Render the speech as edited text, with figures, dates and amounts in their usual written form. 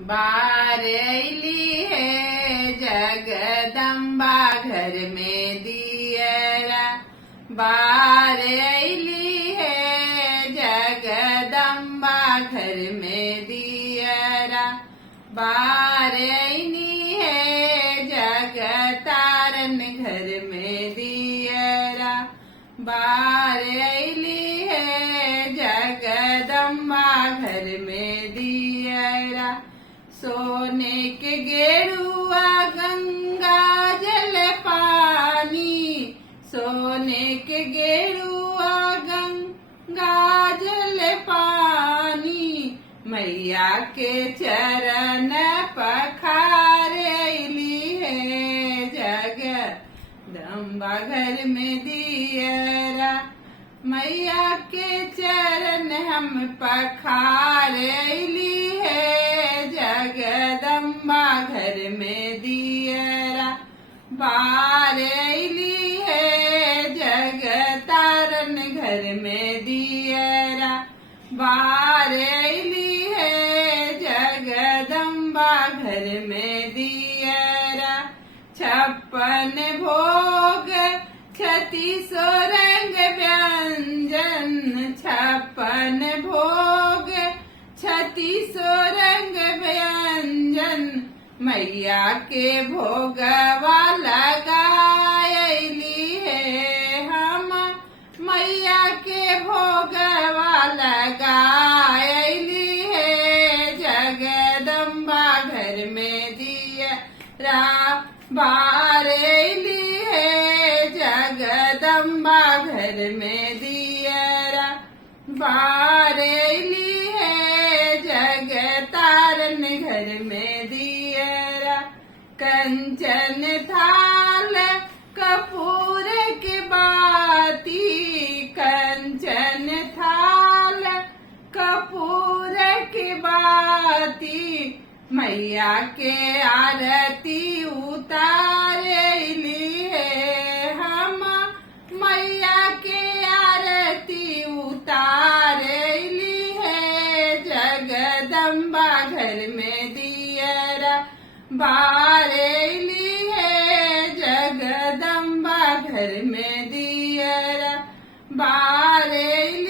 बारैली है जगदम्बा घर में दियरा। बारैली है जगदम्बा घर में दियरा। बारैनी है जगतारन घर में दियरा। बारैली है जगदम्बा घर में दियरा। सोने के गेरुआ गंगा जल पानी। सोने के गेरुआ गंगा जल पानी। मैया के चरण पखारैली है जगदम्बा घर में दियरा। मैया के चरण हम पखारैली है जगदम्बा घर में दियरा। बारैली है जगतारन घर में दियरा। बारैली है जगदम्बा घर में दियरा। 56 भोग 36 रंग व्यंजन। 56 भोग 36 रंग व्यंजन। मैया के भोगवा लगायली है हम। मैया के भोगवा लगायली है जगदम्बा घर में दियरा। बारैली है जगदम्बा घर में दियरा। बारैली है जगतारन घर में दियरा। कंचन थाल कपूर के बाती। कंचन थाल कपूर के बाती। मैया के आरती उतारैली है हम। मैया के आरती उतारैली है जगदम्बा घर में दियरा। बारैली है जगदम्बा घर में दियरा। बारैली